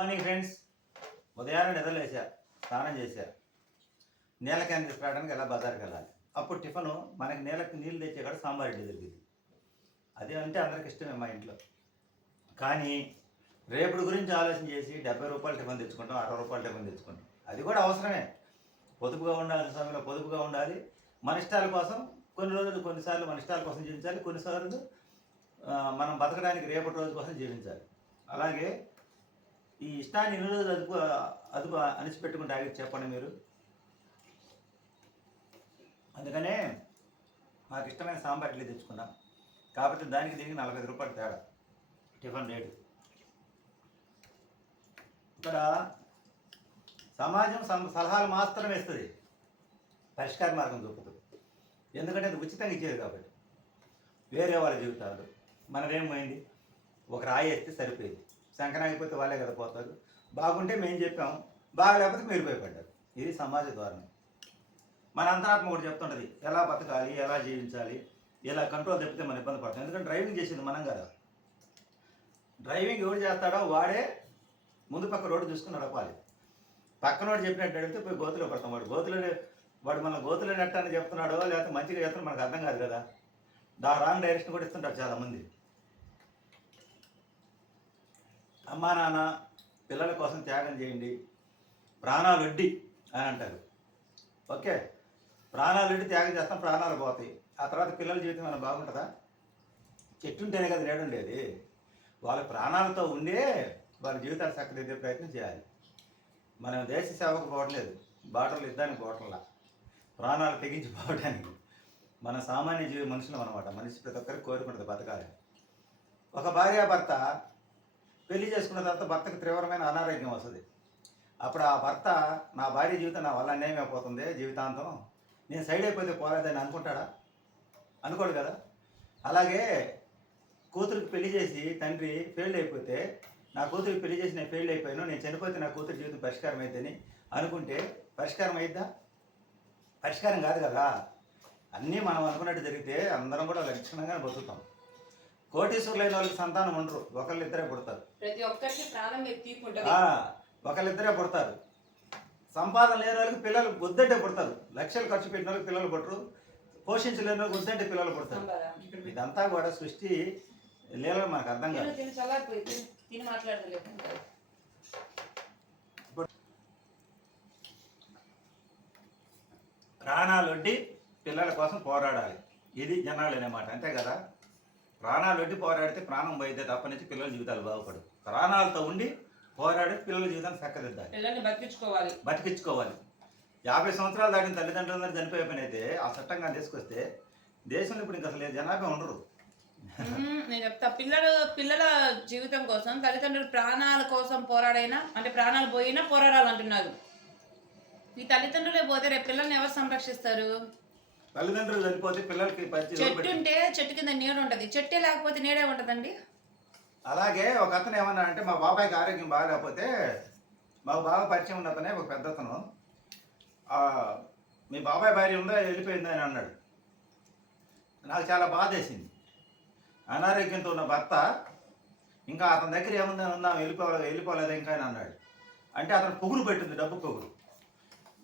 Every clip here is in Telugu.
కానీ ఫ్రెండ్స్ ఉదయాన్నే నిద్రలేసా స్నానం చేశా. నీళ్ళ క్యాన్ తీసుకురావడానికి ఎలా బజార్కి వెళ్ళాలి? అప్పుడు టిఫను మనకి నీళ్ళకి నీళ్ళు తెచ్చే కాడ సాంబార్ ఇడ్లీ దొరికింది. అది అంటే అందరికి ఇష్టమే మా ఇంట్లో. కానీ రేపటి గురించి ఆలోచన చేసి డెబ్బై రూపాయలు టిఫన్ తెచ్చుకుంటాం అరవై రూపాయలు టిఫన్ తెచ్చుకుంటాం. అది కూడా అవసరమే. పొదుపుగా ఉండాల్సిన సమయంలో పొదుపుగా ఉండాలి. మన ఇష్టాల కోసం కొన్ని రోజులు కొన్నిసార్లు మన ఇష్టాల కోసం జీవించాలి కొన్నిసార్లు మనం బతకడానికి రేపటి రోజు కోసం జీవించాలి. అలాగే ఈ ఇష్టాన్ని ఎన్ని రోజులు అదుపు అదుపు అణిచిపెట్టుకుని తాగి చెప్పండి మీరు? అందుకనే మాకు ఇష్టమైన సాంబార్ ఇడ్లీ తెచ్చుకున్నాం. కాకపోతే దానికి దీనికి నలభై ఐదు రూపాయలు తేడా. Tiffin rate. ఇక్కడ సమాజం సలహాలు మాత్రమే ఇస్తుంది. పరిష్కార మార్గం చూపుతుంది ఎందుకంటే అది ఉచితంగా ఇచ్చేది కాబట్టి. వేరే వాళ్ళ జీవితాలు. మనదేమైంది ఒక రాయి వేస్తే సరిపోయింది. శంకరం అయిపోతే వాళ్ళే కదా పోతారు. బాగుంటే మేము చెప్పాం. బాగలేకపోతే మీరు భయపడ్డారు. ఇది సమాజ ధోరణి. మన అంతరాత్మ కూడా చెప్తుంటుంది. ఎలా బతకాలి ఎలా జీవించాలి ఎలా కంట్రోల్ తప్పితే మనం ఇబ్బంది పడతాం. ఎందుకంటే డ్రైవింగ్ చేసేది మనం కదా. డ్రైవింగ్ ఎవడు చేస్తాడో వాడే ముందు పక్క రోడ్డు చూసుకుని నడపాలి. పక్కనోడు చెప్పినట్టు అడిగితే పోయి గోతులో పడతాం. వాడు గోతులో వాడు మన గోతులో నెట్టని చెప్తున్నాడో లేకపోతే మంచిగా చెప్తున్నాడు మనకు అర్థం కాదు కదా. దా రాంగ్ డైరెక్షన్ కూడా ఇస్తుంటారు చాలామంది. అమ్మా నాన్న పిల్లల కోసం త్యాగం చేయండి. ప్రాణాలు వడ్డీ అని అంటారు. ఓకే? ప్రాణాలు వడ్డీ త్యాగం చేస్తాం ప్రాణాలు పోతాయి. ఆ తర్వాత పిల్లల జీవితం ఏమైనా బాగుంటుందా? చెట్టు ఉంటేనే కదా నేడుండేది వాళ్ళ ప్రాణాలతో ఉండే వాళ్ళ జీవితాలు చక్కదిద్దే ప్రయత్నం చేయాలి. మనం దేశ సేవకు పోవట్లేదు బాటలు ఇద్దానికి పోవట్లా ప్రాణాలు తెగించి పోవడానికి మన సామాన్య జీవి మనుషులం అనమాట మనిషి ప్రతి ఒక్కరికి కోరుకుంటుంది బతకాలి ఒక భార్యాభర్త పెళ్ళి చేసుకున్న తర్వాత భర్తకు తీవ్రమైన అనారోగ్యం వస్తుంది. అప్పుడు ఆ భర్త నా భార్య జీవితం నా వల్ల అన్యాయం అయిపోతుంది జీవితాంతం. నేను సైడ్ అయిపోతే పోలేదని అనుకుంటాడా? అనుకోడు కదా. అలాగే కూతురికి పెళ్ళి చేసి తండ్రి ఫెయిల్ అయిపోతే నా కూతురికి పెళ్ళి చేసి నేను ఫెయిల్ అయిపోయాను. నేను చనిపోతే నా కూతురు జీవితం పరిష్కారం అయిద్దని అనుకుంటే పరిష్కారం అయిద్దా? పరిష్కారం కాదు కదా. అన్నీ మనం అనుకున్నట్టు జరిగితే అందరం కూడా లక్షణంగా బతుకుతాం. కోటీశ్వరులైన వాళ్ళకి సంతానం ఉండరు. ఒకళ్ళు ఇద్దరే పుడతారు. ప్రతి ఒక్కరికి ప్రాణం ఉంటుంది ఒకళ్ళిద్దరే పుడతారు. సంపాదన లేని వాళ్ళకి పిల్లలు వద్దంటే పుడతారు. లక్షలు ఖర్చు పెట్టిన వాళ్ళకి పిల్లలు పుట్టరు. పోషించలేని వాళ్ళకి వద్దంటే పిల్లలు పుడతారు. ఇదంతా కూడా సృష్టి లీలలు మనకు అర్థం కాదు. తిను తిని చల్లారిపోయి తిని తిని మాట్లాడలేదు ప్రాణాలు వడ్డి పిల్లల కోసం పోరాడాలి. ఇది జనాలు అనే మాట. అంతే కదా? ప్రాణాలు వడ్డి పోరాడితే ప్రాణం పోయితే తప్ప నుంచి పిల్లల జీవితాలు బాగుపడు ప్రాణాలతో ఉండి పోరాడి పిల్లల జీవితాన్ని చక్కదిద్దాలి. పిల్లల్ని బతికించుకోవాలి. బతికించుకోవాలి. యాభై సంవత్సరాలు దాటిన తల్లిదండ్రులందరూ చనిపోయే పని అయితే ఆ చట్టంగా తీసుకొస్తే దేశంలో ఇప్పుడు ఇంకా అసలు జనాభా ఉండరు. నేను చెప్తా. పిల్లలు పిల్లల జీవితం కోసం తల్లిదండ్రులు ప్రాణాల కోసం పోరాడైనా అంటే ప్రాణాలు పోయినా పోరాడాలంటున్నారు. ఈ తల్లిదండ్రులే పోతే రేపు పిల్లల్ని ఎవరు సంరక్షిస్తారు? తల్లిదండ్రులు చనిపోతే పిల్లలకి పరిచయం చెట్టు ఉంటే చెట్టు కింద నీడ ఉంటది. చెట్టే లేకపోతే నీడే ఉంటదండి అలాగే ఒక అతను ఏమన్నా అంటే మా బాబాయ్కి ఆరోగ్యం బాగాలేకపోతే మా బాగా పరిచయం ఉన్న అతనే ఒక పెద్ద అతను మీ బాబాయ్ భార్య ఉందా వెళ్ళిపోయిందా అని అన్నాడు. నాకు చాలా బాధ వేసింది. అనారోగ్యంతో ఉన్న భర్త ఇంకా అతని దగ్గర ఏముందా ఉందా వెళ్ళిపోవాలి వెళ్ళిపోలేదా ఇంకా అని అన్నాడు. అంటే అతను పొగురు పెట్టింది డబ్బు పొగురు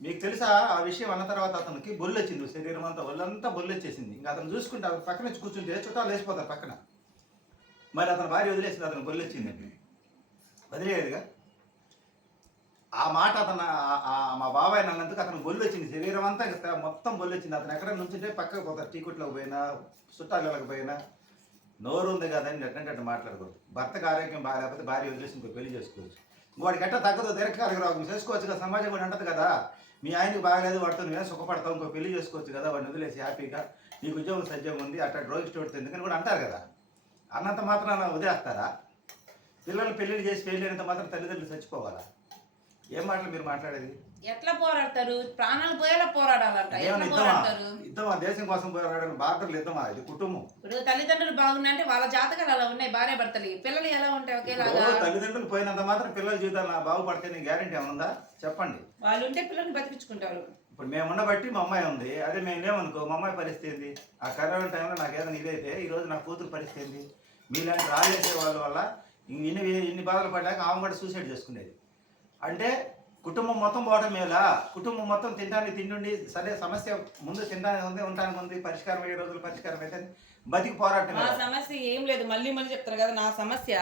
మీకు తెలుసా ఆ విషయం అన్న తర్వాత అతనికి బొల్లు వచ్చింది శరీరం అంతా ఒళ్ళంతా బొల్లు వచ్చేసింది ఇంకా అతను చూసుకుంటే అతను పక్కన వచ్చి కూర్చుంటే చుట్టాలు లేచిపోతారు పక్కన. మరి అతను భార్య వదిలేసింది అతను బొల్లు వచ్చిందండి వదిలేదుగా ఆ మాట అతను మా బాబాయ్ నన్నందుకు అతను బొల్లు వచ్చింది శరీరం అంతా మొత్తం బొల్లు వచ్చింది అతను ఎక్కడ నుంచుంటే పక్కకు పోతారు టీ కొట్లోకి పోయినా చుట్టాలకు పోయినా నోరు ఉంది కదా అని ఎట్టంటే మాట్లాడకూడదు. భర్తకు ఆరోగ్యం బాగాలేకపోతే భార్య వదిలేసి ఇంకో పెళ్ళి చేసుకోవచ్చు. వాడికి ఎట్ట తగ్గదు దీర్ఘకాలిక రోగం. చేసుకోవచ్చు కదా సమాజం కూడా అంటది కదా. మీ ఆయనకి బాగాలేదు వాడితో నువ్వే సుఖపడతావు ఇంకో పెళ్ళి చేసుకోవచ్చు కదా వాడిని వదిలేసి హ్యాపీగా. నీకు ఉద్యోగం సద్యం ఉంది అట్లా డ్రోగ్ స్టోర్ ఎందుకని కూడా అంటారు కదా. అన్నంత మాత్రాన వదిలేస్తారా? పిల్లలు పెళ్ళిళ్ళు చేసి పెళ్ళినంత మాత్రం తల్లిదండ్రులు చచ్చిపోవాలా? ఏం మాటలు మీరు మాట్లాడేది? ఎట్లా పోరాడతారు? ప్రాణాలు పోయేలా పోరాడాలంట. ఎట్లా పోరాడతారు? దేశం కోసం పోరాడడానికి బాధ్యతలు ఇద్దామా ఇది కుటుంబం. ఇప్పుడు తల్లిదండ్రులు బాగున్నాయంటే వాళ్ళ జాతకాలు అలా ఉన్నాయి భార్య భర్తలు. పిల్లలు ఎలా ఉంటాయి ఒకేలాగా? తల్లిదండ్రులు పోయినంత మాత్రం పిల్లల జీవితాలు బాగుపడితే నీ గ్యారంటీ ఏమన్నా చెప్పండి. వాళ్ళు ఉంటే పిల్లల్ని బతికించుకుంటారు. ఇప్పుడు మేము ఉండబట్టి మా అమ్మాయి ఉంది. అదే మేము లేమనుకో మా అమ్మాయి పరిస్థితి ఏంది? ఆ కరోనా టైంలో నాకు ఏదైనా ఇదైతే ఈ రోజు నా కూతురు పరిస్థితి ఏంది? మీలాంటి రాజేసే వాళ్ళ వల్ల ఇన్ని ఇన్ని బాధలు పడ్డాక ఆమె కూడా సూసైడ్ చేసుకునేది. అంటే కుటుంబం మొత్తం పోవడం మేల? కుటుంబం మొత్తం తినడానికి తిండి సరే సమస్య ముందు తినడానికి ఉంది ఉండడానికి ఉంది పరిష్కారం అయ్యే రోజులు పరిష్కారం అయితే బతికి పోరాటం నా. సమస్య ఏం లేదు మళ్ళీ మళ్ళీ చెప్తారు కదా నా సమస్య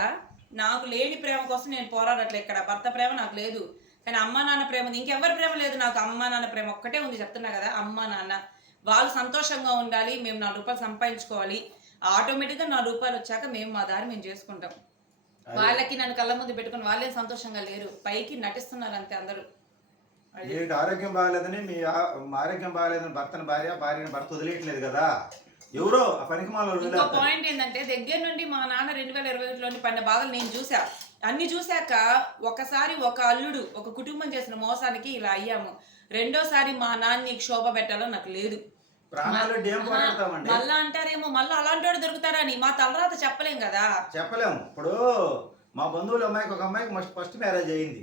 నాకు లేని ప్రేమ కోసం నేను పోరాడట్లే ఇక్కడ. భర్త ప్రేమ నాకు లేదు కానీ అమ్మ నాన్న ప్రేమ ఉంది. ఇంకెవరి ప్రేమ లేదు నాకు. అమ్మ నాన్న ప్రేమ ఒక్కటే ఉంది చెప్తున్నా కదా అమ్మ నాన్న. వాళ్ళు సంతోషంగా ఉండాలి మేము నాలుగు రూపాయలు సంపాదించుకోవాలి. ఆటోమేటిక్గా నాలుగు రూపాయలు వచ్చాక మేము మా దారి మేము చేసుకుంటాం. వాళ్ళకి నన్ను కళ్ళ ముందు పెట్టుకుని వాళ్ళే సంతోషంగా లేరు. పైకి నటిస్తున్నారు అంతే అందరూ. మీకు ఆరోగ్యం బాగాలేదని మీ ఆరోగ్యం బాగాలేదని భర్తను భార్య భార్యని భర్త వదిలేయట్లేదు కదా. ఎవరో ఆ పనికి ఇంకో పాయింట్ ఏంటంటే దగ్గర నుండి మా నాన్న రెండు వేల ఇరవై ఒకటిలోని పడిన బాధలు నేను చూసా అన్ని చూశాక ఒకసారి ఒక అల్లుడు ఒక కుటుంబం చేసిన మోసానికి ఇలా అయ్యాము. రెండోసారి మా నాన్ని క్షోభ పెట్టాలో నాకు లేదు. ప్రాణాలు పోరాడతామండి మళ్ళా అంటారేమో మళ్ళీ అలాంటి వాడు దొరుకుతారని మా తలరాత చెప్పలేం కదా. చెప్పలేము. ఇప్పుడు మా బంధువుల అమ్మాయికి ఒక అమ్మాయికి ఫస్ట్ ఫస్ట్ మ్యారేజ్ అయింది.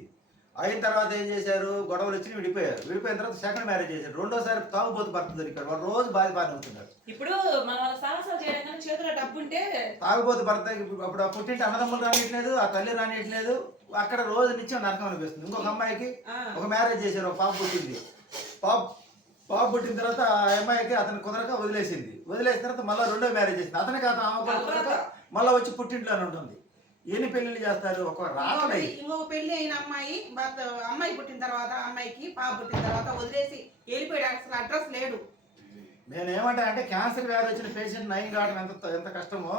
అయిన తర్వాత ఏం చేశారు? గొడవలు వచ్చి విడిపోయారు. విడిపోయిన తర్వాత సెకండ్ మ్యారేజ్ చేశారు. రెండోసారి తాగుబోతు భర్త దొరికాడు. వాడు రోజు బాధ బాధ అవుతున్నారు ఇప్పుడు వాళ్ళ చేతిలో డబ్బు ఉంటే తాగుబోతు భర్త అప్పుడు ఆ పుట్టింటి అన్నదమ్ములు రానియట్లేదు ఆ తల్లి రానియట్లేదు. అక్కడ రోజు నిత్యం నరకం అనిపిస్తుంది. ఇంకొక అమ్మాయికి ఒక మ్యారేజ్ చేశారు. ఒక పాప పుట్టింది. పాప పాప పుట్టిన తర్వాత ఆ అమ్మాయికి అతను కుదరక వదిలేసింది. వదిలేసిన తర్వాత మళ్ళీ రెండో మ్యారేజ్ చేసింది. అతనికి అతను ఆమె కుదరక మళ్ళీ వచ్చి పుట్టింట్లోనే ఉంటుంది. ఎన్ని పెళ్ళిళ్ళు చేస్తారు? ఒక రావడై ఇంకొక పెళ్ళి అయిన అమ్మాయి అమ్మాయి పుట్టిన తర్వాత అమ్మాయికి పాప పుట్టిన తర్వాత వదిలేసి వెళ్ళిపోయాడు. అసలు అడ్రస్ లేడు. నేను ఏమంటా అంటే క్యాన్సర్ వ్యాధి వచ్చిన పేషెంట్ నయం కావడం ఎంత ఎంత కష్టమో?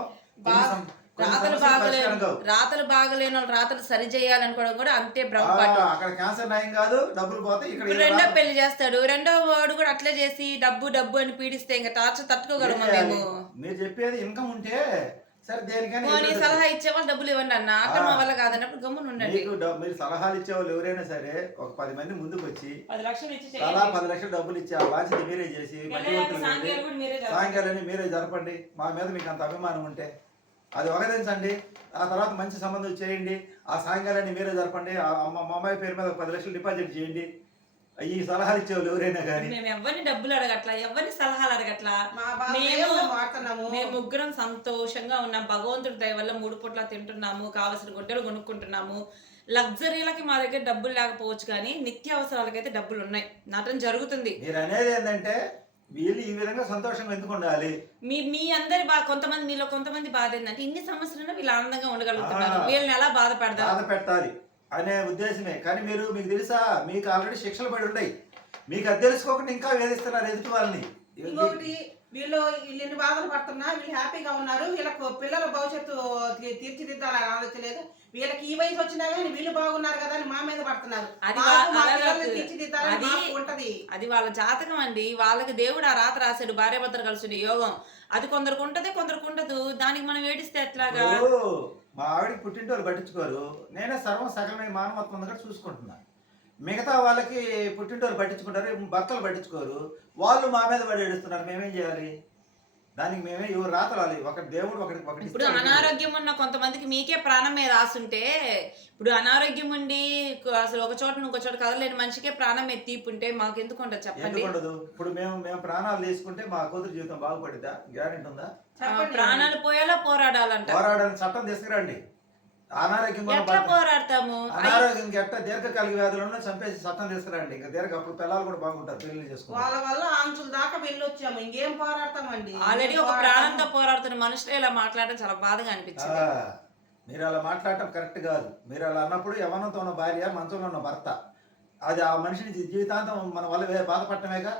రాతలు బాగలేని. రాతలు బాగలేని వాళ్ళు రాతలు సరి చేయాలనుకోవడం కూడా అంతే భ్రమపాటు అక్కడ క్యాన్సర్ నయం కాదు డబ్బులు పోతే ఇక్కడ రెండో పెళ్ళి చేస్తాడు. రెండో వాడు కూడా అట్లే చేసి డబ్బు డబ్బు అని పీడిస్తే ఇంకా టార్చర్ తట్టుకోగలమా? మేము? మీరు చెప్పేది ఇన్కమ్ ఉంటే సరే దేనికైనా సలహా ఇచ్చేవాళ్ళు డబ్బులు ఇవ్వండి అన్న. అట్లా మా వల్ల కాదన్నప్పుడు గమ్మున ఉండండి. మీరు సలహాలు ఇచ్చేవాళ్ళు ఎవరైనా సరే ఒక పది మంది ముందుకు వచ్చి పది లక్షలు ఇచ్చి. పది లక్షలు డబ్బులు ఇచ్చి ఆ బాధ్యత మీరే చేసి. సాయంకాలాన్ని మీరే జరపండి. మా మీద మీకు అంత అభిమానం ఉంటే అది ఒకదించండి ఆ తర్వాత మంచి సంబంధం చేయండి. ఆ సాయంకాలాన్ని మీరే జరపండి. మా అమ్మాయి పేరు మీద పది లక్షలు డిపాజిట్ చేయండి. ఈ సలహాలు ఇచ్చేవాళ్ళు ఎవరైనా కానీ. మేము ఎవరిని డబ్బులు అడగట్లా ఎవరిని సలహాలు అడగట్లా? మేము- మేము ముగ్గురం సంతోషంగా ఉన్నాం. భగవంతుడి దయ వల్ల మూడు పూట్ల తింటున్నాము కావలసిన గుడ్డలు కొనుక్కుంటున్నాము. లగ్జరీలకి మా దగ్గర డబ్బులు లేకపోవచ్చు కానీ నిత్య అవసరాలకైతే డబ్బులు ఉన్నాయి. నటన జరుగుతుంది. మీరు అనేది ఏంటంటే వీళ్ళు ఈ విధంగా సంతోషంగా ఎందుకు ఉండాలి? మీ మీ అందరి బా కొంతమంది మీలో కొంతమంది బాధ ఏంటంటే ఇన్ని సంవత్సరాలు వీళ్ళు ఆనందంగా ఉండగలుగుతున్నారు. వీళ్ళని ఎలా బాధ బాధ పెట్టాలి అనే ఉద్దేశమే. కానీ మీరు మీకు తెలుసా మీకు ఆల్రెడీ శిక్షలు పడి ఉన్నాయి. మీకు అది తెలుసుకోకుండా ఇంకా వేధిస్తున్నారు ఎదుటి వాళ్ళని. ఇంకొకటి వీళ్ళు వీళ్ళు ఎన్ని బాధలు పడుతున్నా వీళ్ళు హ్యాపీగా ఉన్నారు వీళ్ళకు పిల్లల భవిష్యత్తు తీర్చిదిద్దాలని ఆలోచన లేదు. వీళ్ళకి ఈ వయసు వచ్చినా కానీ వీళ్ళు బాగున్నారు కదా అని మా మీద పడుతున్నారు. అది అది- మాకు ఉంటది. అది వాళ్ళ జాతకం అండి. వాళ్ళకి దేవుడు ఆ రాత రాశాడు భార్యాభర్తలు కలిసి యోగం. అది కొందరికి ఉంటది కొందరికి ఉండదు. దానికి మనం ఏడిస్తే ఎట్లాగా? మా ఆవిడకి పుట్టింటోళ్ళు పట్టించుకోరు. నేనే సర్వం సగమే మానవత్వం ఉందిగా చూసుకుంటున్నా. మిగతా వాళ్ళకి పుట్టింటోళ్ళు పట్టించుకుంటారు భర్తలు పట్టించుకోరు. వాళ్ళు మా మీద పడి ఏడుస్తున్నారు మేమేం చేయాలి? దానికి మేమే ఎవరు రాతరాలి ఒకటి దేవుడు ఒకటి ఒకటి ఇప్పుడు. అనారోగ్యం ఉన్న కొంతమందికి మీకే ప్రాణం మీద రాసుంటే ఇప్పుడు అనారోగ్యం ఉండి అసలు ఒక చోట ఇంకో చోట కదలేని మనిషికే ప్రాణం మీద తీపుంటే మాకు ఎందుకు ఉండదు చెప్పండి? ఉండదు? ఇప్పుడు మేము మేము ప్రాణాలు తీసుకుంటే మా కూతురు జీవితం బాగుపడిద్దా? గ్యారెంటీ ఉందా. ప్రాణాలు పోయేలా పోరాడాలంట. పోరాడని చట్టం తీసుకురండి. ఎట్లా పోరాడతాము? అనారోగ్యం ఎట్ట దీర్ఘకాలిక వ్యాధులను చంపేసి చట్టం తీసుకురండి. ఇంకా దీర్ఘ అప్పుడు పిల్లలు కూడా బాగుంటారు పెళ్ళి చేసుకుంటారు వాళ్ళ వల్ల ఆంచుల దాకా వెళ్ళొచ్చాము. ఇంకేం పోరాడతామండి? ఆల్రెడీ ఒక? ప్రాణంతో పోరాడుతున్న మనుషులే ఇలా మాట్లాడడం చాలా బాధగా అనిపించింది. మీరు అలా మాట్లాడటం కరెక్ట్ కాదు. మీరు అలా అన్నప్పుడు యవనంతో ఉన్న భార్య మంచంలో ఉన్న భర్త. అది ఆ మనిషిని జీవితాంతం మన వల్ల బాధపడటమేగా?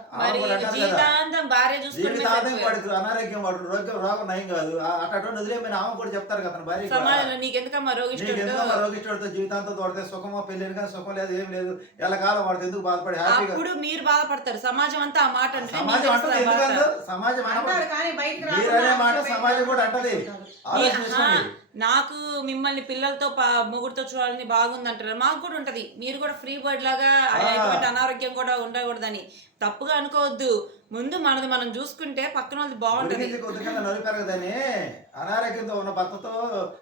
జీవితాంతం. వాడికి అనారోగ్యం వాడు రోగం రోగం నయం కాదు. ఆ- అటువంటి వదిలేమని ఆమె కూడా చెప్తారు కదా భార్య నీకెందుకమ్మా రోగిష్ఠుడు ఎందుకు రోగిష్టుడితో జీవితాంతం తోడితే సుఖమో పెళ్ళి కానీ సుఖం లేదు ఏం లేదు. ఎల్లకాలం వాడికి ఎందుకు బాధపడి హ్యాపీగా అప్పుడు మీరు బాధపడతారు. సమాజం అంతా ఆ మాట అంటే సమాజం. ఎందుకంటే సమాజం అంటారు. కానీ అనే మాట సమాజం కూడా అంటది. ఆలోచించుకోండి నాకు మిమ్మల్ని పిల్లలతో మొగుడుతో చూడాలని బాగుంది అంటారు మాకు కూడా ఉంటది. మీరు కూడా ఫ్రీ బర్డ్ లాగా. ఎటువంటి అనారోగ్యం కూడా ఉండకూడదని. తప్పుగా అనుకోవద్దు. ముందు మనది మనం చూసుకుంటే పక్కన వాళ్ళది బాగుంటది. ఉడికింది కొద్దిగా నొలి పెరగదని అనారోగ్యంతో ఉన్న భర్తతో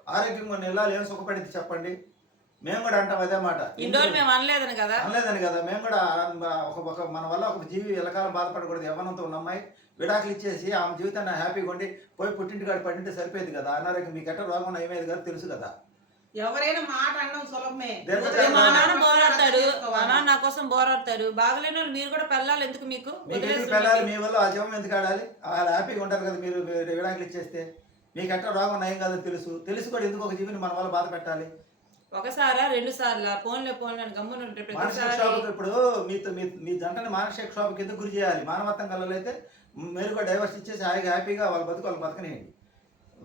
ఆరోగ్యంగా ఏం సుఖపడింది చెప్పండి? మేము కూడా అంటాం అదే మాట. రోజులు మేము అనలేదని కదా? అనలేదని కదా. మేము కూడా ఒక మన వల్ల ఒక జీవి ఎల్లకాలం బాధపడకూడదు. యవ్వనంతో ఉన్న అమ్మాయి. విడాకులు ఇచ్చేసి ఆమె జీవితాన్ని హ్యాపీగా ఉండి పోయి పుట్టింటి కాడ పడింటే సరిపోయేది కదా. అనారోగ్యం మీకు ఎట్ట రోగం ఏమేది కదా తెలుసు కదా. ఎవరైనా మాట అనడం సులభమే. మా నాన్న మా. నాన్న నా కోసం బోరాడతాడు. బాగలేని వాళ్ళు మీరు కూడా పెళ్ళాలి ఎందుకు మీకు? పెళ్ళాలి మీ వల్ల ఆ జీవం ఎందుకు ఆడాలి? వాళ్ళు హ్యాపీగా ఉంటారు కదా మీరు విడాకులు ఇచ్చేస్తే. మీకు ఎట్లా రోగం నయం కాదో తెలుసు. తెలిసి కూడా ఎందుకు ఒక జీవిని మన వల్ల బాధ పెట్టాలి? ఒకసారా రెండు సార్లు? ఫోన్లే ఫోన్లే అని గమ్మున ఇప్పుడు మీతో మీ మీ జంటని మానసిక క్షోభకి ఎందుకు గురి చేయాలి? మానవత్వం కలలైతే మీరు కూడా డైవర్స్ ఇచ్చేసి హాయిగా హ్యాపీగా వాళ్ళ బతుకు వాళ్ళు బతకనియండి.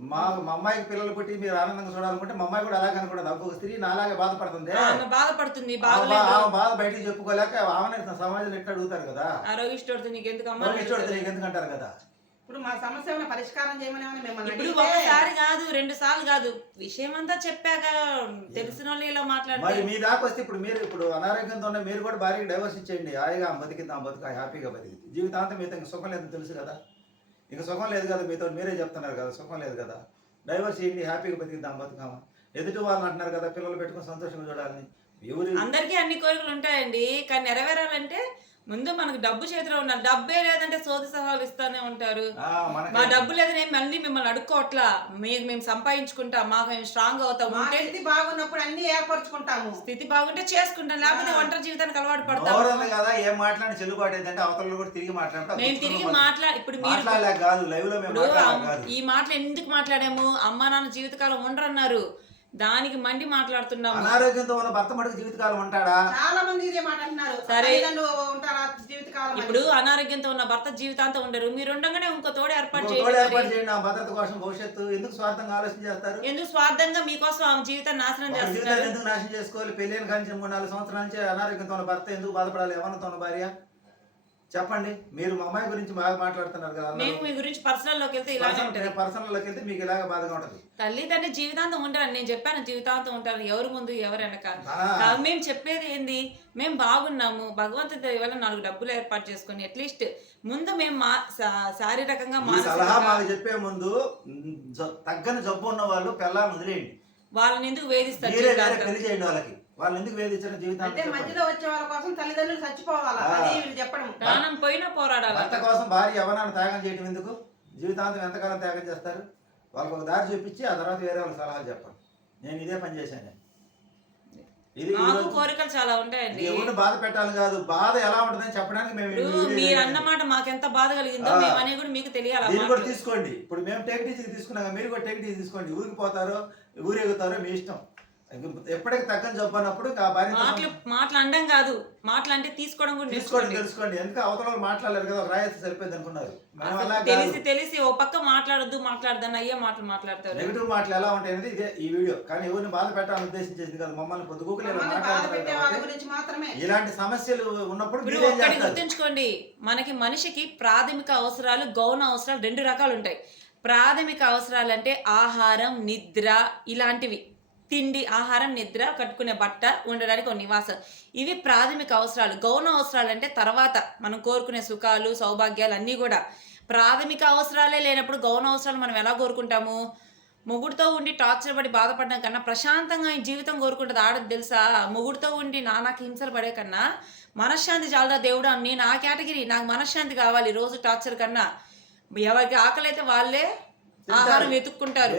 మా మా అమ్మాయికి పిల్లలు పుట్టి మీరు ఆనందంగా చూడాలనుకుంటే మా అమ్మాయి కూడా అలాగే అనుకుంటుంది. ఒక స్త్రీ నాలాగే బాధపడుతుంది. ఆమె బాధపడుతుంది ఆమె బాధ బయటికి చెప్పుకోలేక ఆమె సమాజంలో ఎట్లా అడుగుతారు కదా? ఆ రోగిష్టోడితో నీకు ఎందుకు అమ్మా చూడదు నీకు ఎందుకు అంటారు కదా? ఇప్పుడు మా సమస్య ఏమైనా పరిష్కారం చేయమని ఏమైనా మిమ్మల్ని ఇప్పుడు అడిగితే ఒకసారి కాదు రెండు సార్లు కాదు. విషయం అంతా చెప్పాక తెలిసిన వాళ్ళు ఇలా మరి మీ దాకా వస్తే ఇప్పుడు మీరు ఇప్పుడు అనారోగ్యంతో ఉన్న మీరు కూడా భార్యకి డైవర్స్ ఇచ్చేయండి. హాయిగా ఆమె బతికింది ఆమె బతుకు హ్యాపీగా బతికి జీవితాంతం మీతో ఇంక సుఖం లేదని తెలుసు కదా. ఇంక సుఖం లేదు కదా మీతో మీరే చెప్తున్నారు కదా సుఖం లేదు కదా. డైవర్స్ చేయండి హ్యాపీగా బతికిద్దాం బతుకామా ఎదుటి వాళ్ళు అంటున్నారు కదా పిల్లలు పెట్టుకుని సంతోషంగా చూడాలని. ఎవరు అందరికీ అన్ని కోరికలు ఉంటాయండి కానీ నెరవేరాలంటే ముందు మనకు డబ్బు చేతిలో ఉండాలి. డబ్బే లేదంటే సోది సహాలు ఇస్తానే ఉంటారు. మా డబ్బు లేదని మళ్ళీ మిమ్మల్ని అడుక్కోవట్లా? మేము మేము సంపాదించుకుంటాం మాకు మేము స్ట్రాంగ్ అవుతాం ఉంటే స్థితి బాగున్నప్పుడు అన్ని ఏర్పరచుకుంటాము. స్థితి బాగుంటే చేసుకుంటాం. లేకపోతే ఒంటరి జీవితానికి అలవాటు పడతాం. కదా ఏం మాట్లాడి చెల్లుబాటు ఏంటంటే అవతల కూడా తిరిగి మాట్లాడితే మేము తిరిగి మాట్లా ఇప్పుడు మీరు కాదు లైవ్లో ఈ మాటలు ఎందుకు మాట్లాడాము? అమ్మ నాన్న జీవితకాలం ఉండరన్నారు. దానికి మండి మాట్లాడుతున్నాము. అనారోగ్యంతో ఉన్న భర్త మటుకు జీవితకాలం ఉంటాడా? చాలా మంది ఇదే మాట అంటున్నారు. సరే. ఉంటారా జీవితకాలం. ఇప్పుడు అనారోగ్యంతో ఉన్న భర్త జీవితాంతం ఉండరు. మీరు ఉండగానే ఇంకో తోడు ఏర్పాటు తోడు ఏర్పాటు చేయండి. చేయండి ఆ భద్రత కోసం భవిష్యత్తు ఎందుకు స్వార్థంగా ఆలోచన చేస్తారు? ఎందుకు స్వార్థంగా మీకోసం ఆమె జీవితాన్ని నాశనం జీవితాన్ని ఎందుకు నాశనం చేసుకోవాలి? పెళ్ళైన కానీ మూడు నాలుగు సంవత్సరాల నుంచి అనారోగ్యంతో ఉన్న భర్త ఎందుకు బాధపడాలి? ఎవరితో ఉన్న భార్య? చెప్పండి. మీరు మా అమ్మాయి గురించి బాగా మాట్లాడుతున్నారు కదా మేము మీ గురించి పర్సనల్లోకి వెళ్తే ఇలానే ఉంటది. పర్సనల్లోకి వెళ్తే మీకు ఇలాగ బాధగా ఉంటది. తల్లి తండ్రి జీవితాంతం ఉంటారు నేను చెప్పాను. జీవితాంతం ఉంటారు. ఎవరు ముందు ఎవరు వెనక. మేము చెప్పేది ఏంది? మేము బాగున్నాము. భగవంతుడి దయ వల్ల నాలుగు డబ్బులు ఏర్పాటు చేసుకొని అట్లీస్ట్ ముందు మేము మా శారీరకంగా ఈ సలహా మాకు చెప్పే ముందు మ్, తగ్గని జబ్బు ఉన్న వాళ్ళు పిల్లల్ని వదిలేయండి. వాళ్ళని ఎందుకు వేధిస్తారు? పెళ్ళి చేయండి వాళ్ళకి. వాళ్ళని ఎందుకు వేధించిన అంటే జీవితాన్ని మధ్యలో వచ్చే వాళ్ళ కోసం తల్లిదండ్రులు చచ్చిపోవాలా? ఆ. అది వీళ్ళు చెప్పడం. ప్రాణం పోయినా పోరాడాలి? భర్త కోసం భార్య ఎవరైనా త్యాగం చేయటం ఎందుకు? జీవితాంతం ఎంతకాలం త్యాగం చేస్తారు? వాళ్ళకి ఒక దారి చూపించి ఆ తర్వాత వేరే వాళ్ళకి సలహాలు చెప్పండి. నేను ఇదే పని చేశాను. ఇది మాకు ఈరోజు కోరికలు చాలా ఉంటాయండి. ఎవరిని బాధ పెట్టాలి కాదు. బాధ ఎలా ఉంటుందని చెప్పడానికి మేము ఈ ఇప్పుడు వీడియో మీరు చేశాను. అన్నమాట మాకెంత బాధ కలిగిందో ఆ. మేము అనేది కూడా మీకు తెలియాలి దీన్ని కూడా. తీసుకోండి. ఇప్పుడు మేము టేక్ డీసీకి తీసుకున్నాక మీరు కూడా టేక్ డీసీ తీసుకోండి. ఊరికి పోతారో ఊరేగుతారో మీ ఇష్టం. ఎప్పటికి తగ్గని భార్య మాటలు మాటలు అనడం కాదు. మాటలు అంటే తీసుకోవడం కూడా తీసుకోండి నేర్చుకోండి. తెలుసుకోండి. ఎందుకు అవతల మాట్లాడలేరు కదా రాయత్తి సరిపోయింది అనుకున్నారు. తెలిసి తెలిసి ఓ పక్క మాట్లాడొద్దు మాట్లాడదని అయ్యే మాటలు మాట్లాడతారు. నెగిటివ్ మాటలు ఎలా ఉంటాయి అనేది ఇదే ఈ వీడియో. కానీ ఎవరిని బాధ పెట్టాలని ఉద్దేశించేది కదా. మమ్మల్ని పొద్దుగూకులు ఇలా మమ్మల్ని బాధ మాట్లాడుతున్నారు పెట్టే వాళ్ళ కాబట్టి గురించి మాత్రమే. ఇలాంటి సమస్యలు ఉన్నప్పుడు గుర్తుంచుకోండి. మనకి మనిషికి ప్రాథమిక అవసరాలు గౌణ అవసరాలు రెండు రకాలు ఉంటాయి. ప్రాథమిక అవసరాలు అంటే ఆహారం నిద్ర ఇలాంటివి. తిండి ఆహారం నిద్ర కట్టుకునే బట్ట ఉండడానికి ఒక నివాసం. ఇవి ప్రాథమిక అవసరాలు. గౌణ అవసరాలు అంటే తర్వాత మనం కోరుకునే సుఖాలు సౌభాగ్యాలు అన్నీ కూడా. ప్రాథమిక అవసరాలే లేనప్పుడు గౌణ అవసరాలు మనం ఎలా కోరుకుంటాము? మొగుడుతో ఉండి టార్చర్ పడి బాధపడడం కన్నా ప్రశాంతంగా ఈ జీవితం కోరుకుంటుంది. ఆడది తెలుసా? మొగుడుతో ఉండి నానాకి హింసలు పడే కన్నా మనశ్శాంతి చాలదా దేవుడు? అని నా కేటగిరీ నాకు మనశ్శాంతి కావాలి. రోజు టార్చర్ కన్నా ఎవరికి ఆకలి అయితే వాళ్ళే ఆహారం వెతుక్కుంటారు.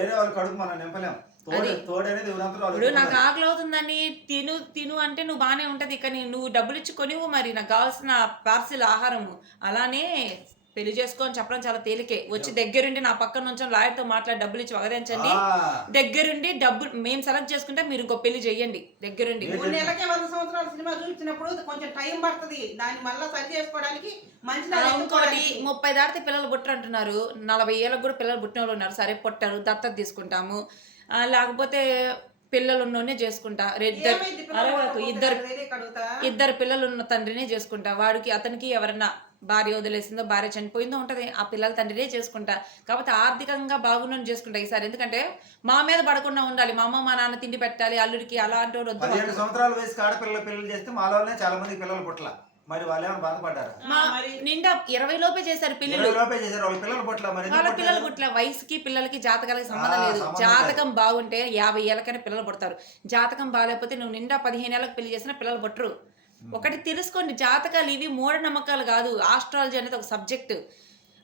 ఇప్పుడు నాకు. ఆకలి అవుతుందని తిను తిను అంటే నువ్వు బాగానే ఉంటది కానీ నువ్వు డబ్బులు ఇచ్చి కొనివు మరి నాకు కావాల్సిన పార్సిల్ ఆహారము. అలానే పెళ్ళి చేసుకొని చెప్పడం చాలా తేలికే. వచ్చి దగ్గరుండి నా పక్కన నుంచి లాయర్తో మాట్లాడి డబ్బులు ఇచ్చి వగదించండి. దగ్గరుండి డబ్బులు మేము సెలెక్ట్ చేసుకుంటే మీరు ఇంకో పెళ్ళి చెయ్యండి. దగ్గరుండి. మూడు నెలలకే వంద సంవత్సరాల సినిమా చూపించినప్పుడు కొంచెం టైం పడుతుంది. దాన్ని మళ్ళీ సరి చేసుకోవడానికి ఇంకోటి ముప్పై దాటితే పిల్లలు పుట్టరు అంటున్నారు. నలభై ఏళ్ళకు కూడా పిల్లలు పుట్టిన వాళ్ళు ఉన్నారు. సరే పుట్టారు దత్తత తీసుకుంటాము. లేకపోతే పిల్లలు ఉన్నోనే చేసుకుంటా ఇద్దరు అరవకు ఇద్దరు ఇద్దరు పిల్లలు ఉన్న తండ్రినే చేసుకుంటా. వాడికి అతనికి ఎవరన్నా భార్య వదిలేసిందో భార్య చనిపోయిందో ఉంటది. ఆ పిల్లల తండ్రినే చేసుకుంటా. కాకపోతే ఆర్థికంగా బాగున్నాను చేసుకుంటా ఈసారి. ఎందుకంటే మా మీద పడకుండా ఉండాలి. మా అమ్మ మా నాన్న తిండి పెట్టాలి. అల్లుడికి అలా అంటే వద్దు సంవత్సరాల వయసుకి ఆడపిల్లల పిల్లలు చేస్తే మాలోనే చాలా మంది పిల్లలు పుట్ల మరి వాళ్ళు ఏమైనా బాధపడ్డారా? మా నిండా ఇరవై లోపే చేశారు పిల్లలు. ఇరవై లోపే చేశారు. వాళ్ళ పిల్లలు పుట్ల మరి వాళ్ళ పిల్లలు? పుట్ల వయసుకి పిల్లలకి జాతకాలకి సంబంధం లేదు. జాతకం బాగుంటే యాభై ఏళ్ళకైనా పిల్లలు పుడతారు. జాతకం బాగాలేకపోతే నువ్వు నిండా పదిహేను ఏళ్ళకి పెళ్ళి చేసినా పిల్లలు పుట్టరు. ఒకటి తెలుసుకోండి జాతకాలు ఇవి మూఢనమ్మకాలు కాదు. ఆస్ట్రాలజీ అనేది ఒక సబ్జెక్ట్.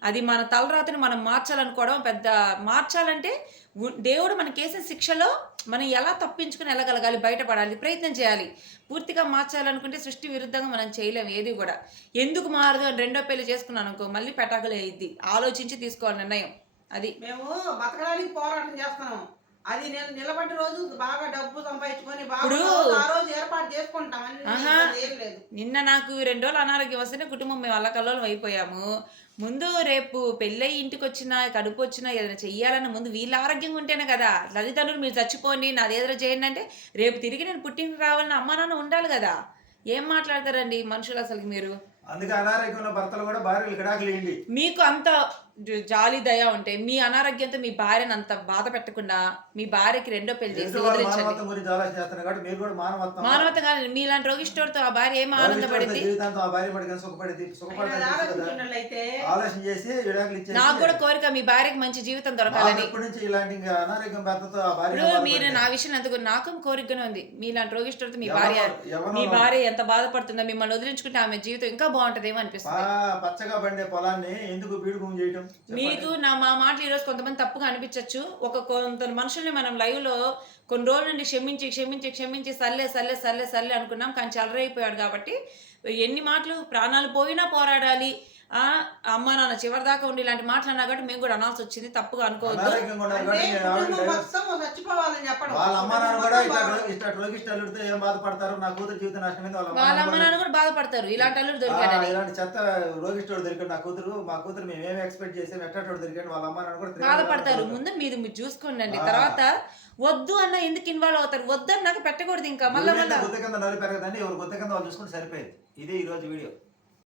అది మన తలరాతని మనం మార్చాలనుకోవడం పెద్ద మార్చాలంటే దేవుడు మనకేసిన శిక్షలో మనం ఎలా తప్పించుకుని వెళ్ళగలగాలి బయటపడాలి ప్రయత్నం చేయాలి. పూర్తిగా మార్చాలనుకుంటే సృష్టి విరుద్ధంగా మనం చేయలేము ఏది కూడా. ఎందుకు మారదు అని రెండో పెళ్ళి చేసుకున్నాను అనుకో మళ్ళీ పెటాకులు అయ్యిద్ది ఆలోచించి తీసుకోవాలి నిర్ణయం. అది. మేము బతకడానికి పోరాటం చేస్తున్నాం. అది నేను నిలబడి రోజు బాగా డబ్బు సంపాదించుకొని బాగా ఆ రోజు ఏర్పాటు చేసుకుంటాం. నిన్న నాకు రెండు రోజులు అనారోగ్యం వస్తేనే కుటుంబం మేము అల్లకల్లోలం అయిపోయాము. ముందు రేపు పెళ్ళయి ఇంటికి వచ్చినా కడుపు వచ్చినా ఏదైనా చెయ్యాలన్న ముందు వీళ్ళ ఆరోగ్యంగా ఉంటేనే కదా. తల్లిదండ్రులు మీరు చచ్చిపోండి నాది ఏదో చేయండి అంటే రేపు తిరిగి నేను పుట్టిన రావాలని అమ్మ నాన్న ఉండాలి కదా. ఏం మాట్లాడతారండి మనుషులు అసలు మీరు? అందుకే అనారోగ్యంలో భర్తలు కూడా భార్యలు మీకు అంత జాలి దయ ఉంటే మీ అనారోగ్యంతో మీ భార్యను అంత బాధ పెట్టకుండా మీ భార్యకి రెండో పెళ్ళి చేసి మానవతంగా మీలాంటి రోగిష్టోడితో ఆ భార్య ఏం ఆనందపడింది? నాకు కూడా కోరిక మీ భార్యకి మంచి జీవితం దొరకాలని. ఇప్పటి నుంచి ఇలాంటి ఇంకా అనారోగ్యం భర్తతో ఆ భార్య ఇప్పుడు మీరు నా విషయం ఎందుకు నాకు కోరికనే ఉంది. మీలాంటి రోగిష్టోడితో మీ భార్య మీ భార్య ఎంత బాధపడుతుందో మిమ్మల్ని వదిలించుకుంటే ఆమె జీవితం ఇంకా బాగుంటదేమో అనిపిస్తుంది. పచ్చగా పండే పొలాన్ని ఎందుకు బీడు భూమి చేయటం? మీకు నా మా మాటలు ఈరోజు కొంతమంది తప్పుగా అనిపించవచ్చు ఒక కొంత మనుషుల్ని మనం లైవ్లో కొన్ని రోజుల నుండి క్షమించి క్షమించి క్షమించి సర్లే సర్లే సర్లే సర్లే అనుకున్నాం. కానీ చలరైపోయాడు కాబట్టి ఎన్ని మాటలు ప్రాణాలు పోయినా పోరాడాలి. అమ్మ నాన్న చివరి దాకా ఉండి ఇలాంటి మాటలు అన్నా కాబట్టి మేము కూడా అనాల్సి వచ్చింది. తప్పుగా అనుకోవద్దు. వాళ్ళ అమ్మ నాన్న కూడా ఇట్లా ఏం బాధపడతారు? నా కూతురు జీవితం నష్టమైంది వాళ్ళ వాళ్ళ అమ్మ నాన్న కూడా బాధపడతారు. ఇలాంటి అల్లుడు కూడా, "ఆ, దొరికాడని. ఇలాంటి చెత్త రోగిష్టుడు దొరికాడు నా కూతురు. మా కూతురు మేము ఏమి ఎక్స్పెక్ట్ చేసాం? ఎట్టోడు దొరికాడు? వాళ్ళ అమ్మ నాన్న కూడా బాధపడతారు. ముందు మీరు మీరు చూసుకోండి. తర్వాత వద్దు అన్న ఎందుకు ఇన్వాల్వ్ అవుతారు? వద్దు అన్నాక పెట్టకూడదు ఇంకా. మళ్ళీ గుత్త కింద నలి పెరగదండి ఎవరు గుత్త కింద వాళ్ళు చూసుకుంటే సరిపోయింది. ఇదే ఈ రోజు వీడియో.